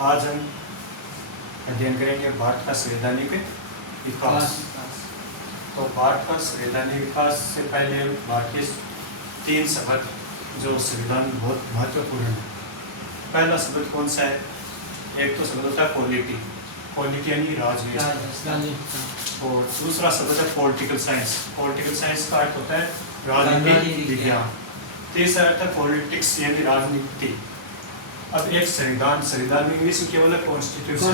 आज हम अध्ययन करेंगे भारत का संवैधानिक विकास। तो भारत का संवैधानिक विकास से पहले भारत के 3 शब्द जो संविधान बहुत महत्वपूर्ण है। पहला शब्द कौन सा है? एक तो शब्द होता है पॉलिटी, पॉलिटी यानी राजनीति, और दूसरा शब्द है पॉलिटिकल साइंस। पॉलिटिकल साइंस का अर्थ होता है राजनीति विज्ञान। तीसरा अर्थ है पॉलिटिक्स यानी राजनीति। अब एक संविधान, संविधान में इंग्लिश में केवल कॉन्स्टिट्यूशन।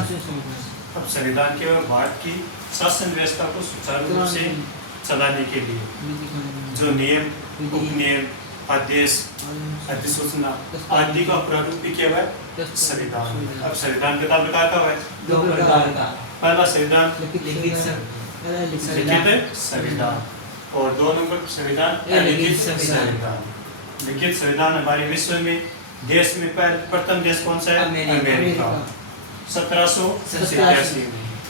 अब संविधान केवल भारत की शासन व्यवस्था को सुचारू रूप से चलाने के लिए जो नियम, उपनियम, आदेश, अधिसूचना आदि का प्रारूप भी क्या है? संविधान। अब संविधान कितना प्रकार का है? 2 प्रकार का। पहला संविधान लिखित संविधान और 2 नंबर संविधान अलिखित संविधान। लिखित संविधान हमारे विश्व में देश में प्रथम देश कौन सा है? अमेरिका 1787 में।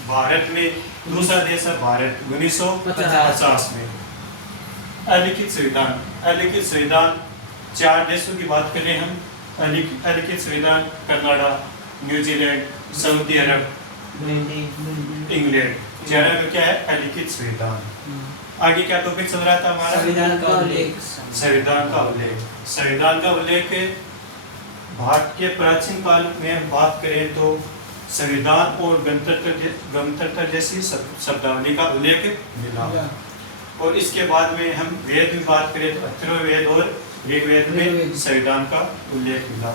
भारत में दूसरा देश है भारत 1950 में। अलिखित संविधान, अलिखित संविधान 4 देशों की बात करें हम। अलिखित संविधान कनाडा, न्यूजीलैंड, सऊदी अरब, इंग्लैंड। 4 में क्या है? अलिखित संविधान। आगे क्या टॉपिक चल रहा था हमारा? संविधान का उल्लेख। संविधान का उल्लेख। संविधान का उल्लेख भारत के प्राचीन काल में हम बात करें तो संविधान और गणतंत्र जैसी शब्दावली का उल्लेख मिला। और इसके बाद में हम वेद में बात करें तो अथर्ववेद और ऋग्वेद में संविधान का उल्लेख मिला।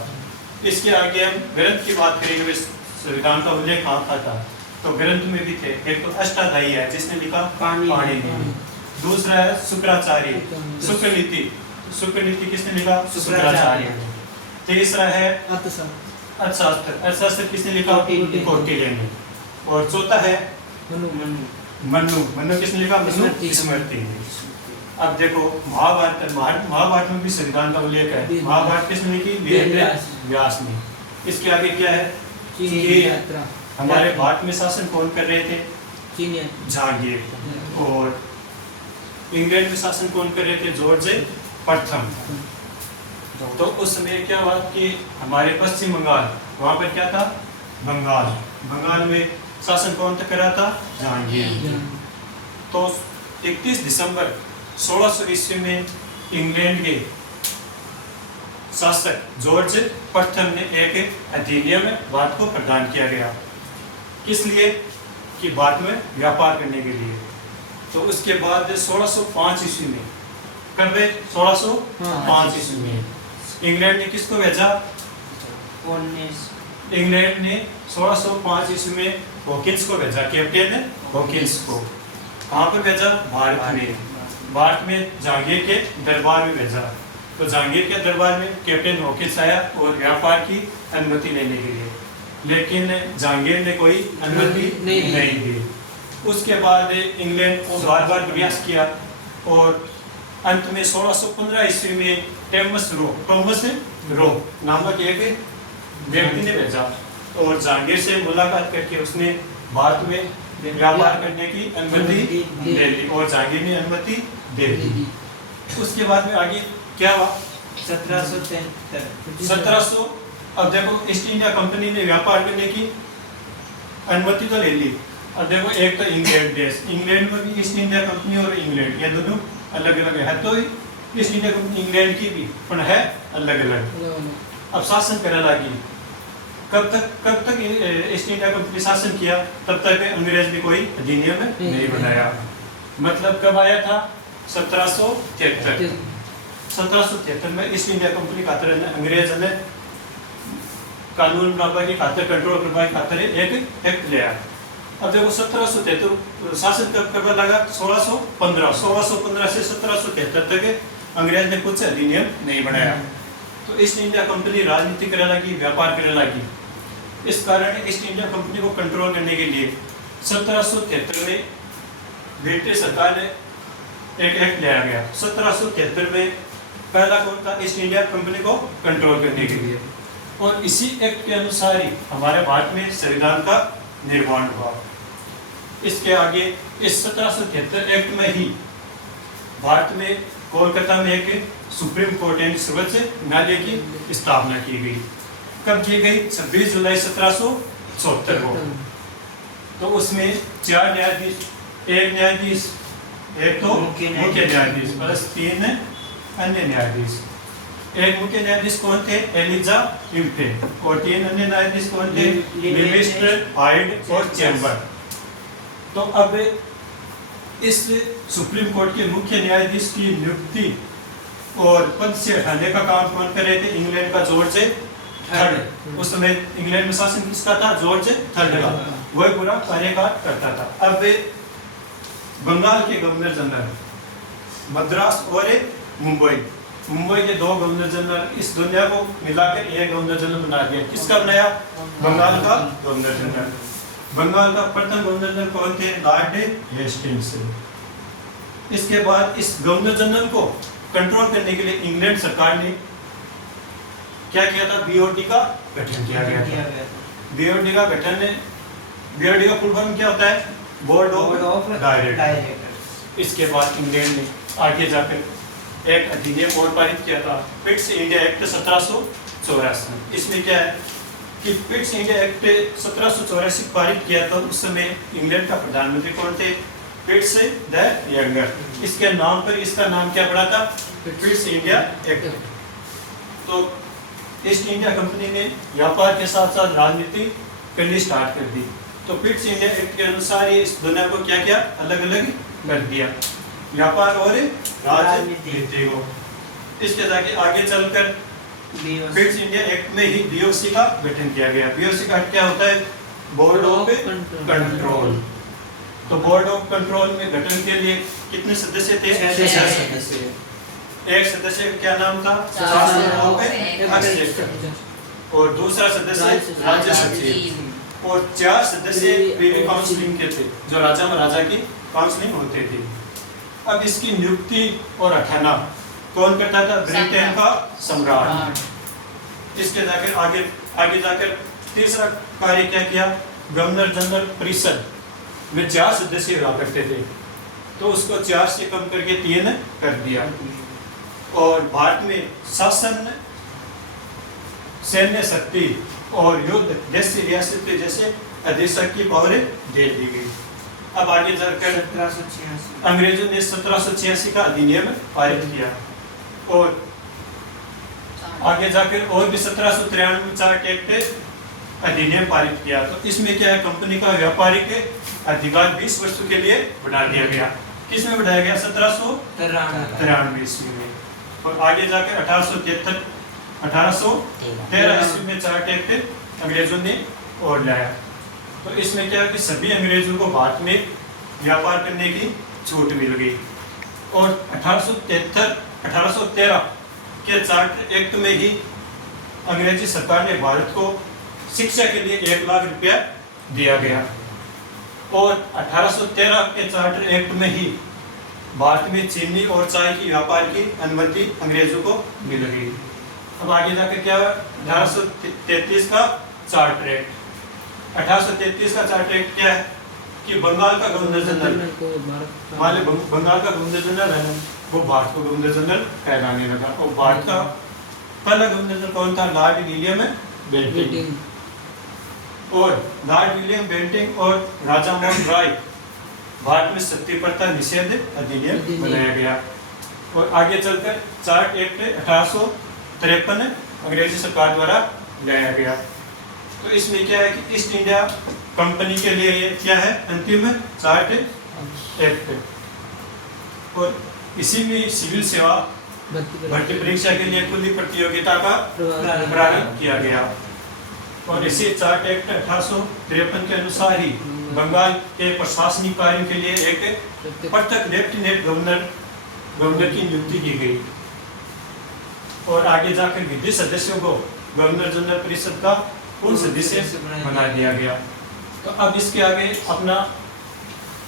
इसके आगे हम ग्रंथ की बात करेंगे, संविधान का उल्लेख कहाँ था? तो ग्रंथ में भी थे। एक तो अष्टाध्यायी है जिसने लिखा पाणिनि। दूसरा है शुक्राचार्य, शुक्रनीति किसने लिखा? शुक्राचार्य। तीसरा है अर्थशास्त्र, अर्थशास्त्र किसने लिखा? कौटिल्य ने। और चौथा है मनु किसने लिखा? स्मृति। अब देखो महाभारत में भी संविधान का उल्लेख है। महाभारत किसने लिखी? व्यास ने। इसके आगे क्या है? हमारे भारत में शासन कौन कर रहे थे? जहांगीर। और इंग्लैंड में शासन कौन कर रहे थे? जॉर्ज प्रथम। तो उस समय क्या हुआ कि हमारे पश्चिम बंगाल, वहाँ पर क्या था? बंगाल में शासन कौन कर रहा था? जहांगीर। तो 31 दिसंबर 1600 ईस्वी में इंग्लैंड के शासक जॉर्ज प्रथम ने एक अधिनियम भारत को प्रदान किया गया। किस लिए? कि भारत में व्यापार करने के लिए। तो उसके बाद 1605 ईस्वी में, कब? 1605 ईस्वी में इंग्लैंड ने किसको भेजा? इंग्लैंड ने 1605 ईस्वी में हॉकिंस को भेजा, कैप्टन हॉकिंस को। कहाँ पर भेजा? भारत में। भारत में जहांगीर के दरबार में भेजा। तो जहांगीर के दरबार में कैप्टन हॉकिंस आया और व्यापार की अनुमति लेने के लिए, लेकिन जहांगीर ने कोई अनुमति नहीं दी। उसके बाद इंग्लैंड को बार प्रयास किया और अंत में 1615 ईस्वी में थॉमस रो नामक एक व्यक्ति ने भेजा और जहांगीर से मुलाकात करके उसने भारत में व्यापार करने की अनुमति ले ली और जहांगीर ने अनुमति दे दी। उसके बाद में आगे क्या हुआ? 1700। अब देखो ईस्ट इंडिया कंपनी ने व्यापार करने की अनुमति तो ले ली। अब देखो एक तो इंग्लैंड देश, इंग्लैंड में भी ईस्ट इंडिया कंपनी और इंग्लैंड ये दोनों अलग अलग है। तो ईस्ट इंडिया कंपनी इंग्लैंड की भी पर है अलग अलग। अब शासन करने लगी। कब तक ईस्ट इंडिया कंपनी शासन किया? तब तक अंग्रेज ने कोई अधिनियम नहीं बनाया। मतलब कब आया था? 1773। 1773 में ईस्ट इंडिया कंपनी खातर अंग्रेज ने कानून बनाने की खातर, कंट्रोल करने की खातर एक एक्ट लिया। अब देखो 1773 शासन कब करने लगा? 1615 से 1773 तक अंग्रेज ने कुछ अधिनियम नहीं बनाया। तो ईस्ट इंडिया कंपनी राजनीति करने लगी, व्यापार करने लगी। इस कारण ईस्ट इंडिया कंपनी को कंट्रोल करने के लिए 1773 में ब्रिटिश सरकार ने एक एक्ट लाया गया। 1773 में पहला कौन था? ईस्ट इंडिया कंपनी को कंट्रोल करने के लिए। और इसी एक्ट के अनुसार ही हमारे भारत में संविधान का निर्माण हुआ। इसके आगे इस 1773 एक्ट में ही भारत में कोलकाता में एक सुप्रीम कोर्ट यानी सर्वोच्च न्यायालय की स्थापना की गई। कब की गई? 26 जुलाई 1774 को। तो उसमें 4 न्यायाधीश, एक न्यायाधीश, एक तो मुख्य न्यायाधीश प्लस 3 अन्य न्यायाधीश। एक मुख्य न्यायाधीश कौन थे? एलिजा इम्पे, और 3 अन्य न्यायाधीश कौन थे? लिविस्टर, हाइड और चैम्बर। तो अब इस सुप्रीम कोर्ट के मुख्य न्यायाधीश की नियुक्ति और पद से हटाने का काम कौन कर रहे थे? इंग्लैंड का जॉर्ज थर्ड। उस समय इंग्लैंड में शासन किसका था? जॉर्ज थर्ड का। वह पूरा कार्यकाल करता था। अब बंगाल के गवर्नर जनरल, मद्रास और मुंबई के 2 गवर्नर जनरल, इस दुनिया को मिलाकर एक गवर्नर जनरल बना दिया। किसका बनाया? बंगाल का गवर्नर जनरल। बंगाल का प्रथम गवर्नर जनरल कौन थे? Lord Hastings. इसके बाद इस गवर्नर जनरल को कंट्रोल करने के लिए इंग्लैंड सरकार ने क्या किया था? बीओटी का गठन किया गया था। बीओटी का गठन, बीओटी का फुल फॉर्म क्या होता है? Board of director. इसके बाद इंग्लैंड ने आगे जाकर एक अधिनियम और पारित किया था, पिट्स इंडिया एक्ट 1784। इसमें क्या है कि पिट्स इंडिया एक्ट 1784 पारित किया था। उस समय इंग्लैंड का प्रधानमंत्री कौन थे? पिट्स द यंगर। इसके नाम पर इसका नाम क्या पड़ा था? Pitt's India act. तो ईस्ट इंडिया कंपनी ने व्यापार के साथ साथ राजनीति करनी स्टार्ट कर दी। तो पिट्स इंडिया एक्ट के अनुसार ये इस दुनिया को क्या किया? अलग अलग कर दिया, व्यापार और राजनीति को। इसके जाके आगे चलकर पिट्स इंडिया एक्ट में ही बीओसी का गठन किया गया। बीओसी का क्या होता है? Board of control. तो बोर्ड ऑफ कंट्रोल में गठन के लिए कितने सदस्य थे? 6 सदस्य। एक सदस्य का क्या नाम था? और दूसरा सदस्य राज्य सचिव, और 4 सदस्य प्रीवी काउंसिलिंग के थे, जो राजा महाराजा की काउंसिलिंग होते थे। अब इसकी नियुक्ति और हटाना कौन करता था? ब्रिटेन का सम्राट। इसके जाकर आगे जाकर तीसरा कार्य क्या किया? गवर्नर जनरल परिषद में 4 सदस्य हुआ करते थे, तो उसको 4 से कम करके 3 कर दिया। और भारत में शासन, सैन्य शक्ति और युद्ध जैसी रियासत जैसे अधिशासी की पावर दे दी गई। अब आगे जाकर 1786 अंग्रेजों ने 1786 का अधिनियम पारित किया, और आगे जाकर और भी 1793 में चार्ट एक्ट अधिनियम पारित किया। तो इसमें क्या है? कंपनी का व्यापारिक अधिकार 20 वर्षों के लिए बढ़ा दिया गया। किसमें बढ़ाया गया? 1793 ईस्वी में। और आगे जाकर 1813 ईस्वी में चार्ट एक्ट अंग्रेजों ने और लाया। तो इसमें क्या है कि सभी अंग्रेजों को भारत में व्यापार करने की छूट मिल गई। और 1813 के चार्ट एक्ट में ही अंग्रेजी सरकार ने भारत को शिक्षा के लिए 1 लाख रुपया दिया गया। और 1813 के चार्टर एक्ट में ही भारत में चीनी और चाय की व्यापार की अनुमति अंग्रेजों को मिल गई। अब आगे जाकर क्या? 1833 का चार्टर एक्ट। 1833 का चार्टर एक्ट क्या है कि बंगाल का गवर्नर जनरल, बंगाल का गवर्नर जनरल है ना, वो भारत को गवर्नर जनरल कहलाने लगा। और भारत का पहला गवर्नर जनरल कौन था? Lord William Bentinck. और लॉर्ड विलियम बेंटिंग और राजा मोहन राय भारत में सती प्रथा निषेध अधिनियम बनाया गया। और आगे चलकर चार्ट एक्ट 1853 अंग्रेजी सरकार द्वारा लाया गया। तो इसमें क्या है कि ईस्ट इंडिया कंपनी के लिए ये क्या है? अंतिम चार्ट एक्ट। और इसी में सिविल सेवा भर्ती परीक्षा के लिए खुली प्रतियोगिता का प्रारंभ किया गया। और इसी चार्ट एक्ट 1853 के अनुसार ही बंगाल के प्रशासनिक कार्यों के लिए एक पृथक लेफ्टिनेंट गवर्नर की नियुक्ति की गई। और आगे जाकर विधि सदस्यों को गवर्नर जनरल परिषद का पूर्ण सदस्य बना दिया गया। तो अब इसके आगे अपना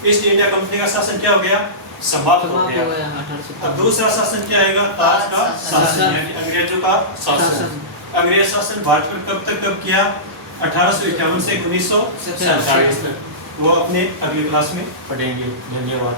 ईस्ट इंडिया कंपनी का शासन क्या हो गया? समाप्त हो गया। अब दूसरा शासन क्या आएगा? ताज का शासन, यानी अंग्रेजों का शासन। अंग्रेज शासन भारत पर कब किया? 1851 से 1947 तक। वो अपने अगली क्लास में पढ़ेंगे। धन्यवाद।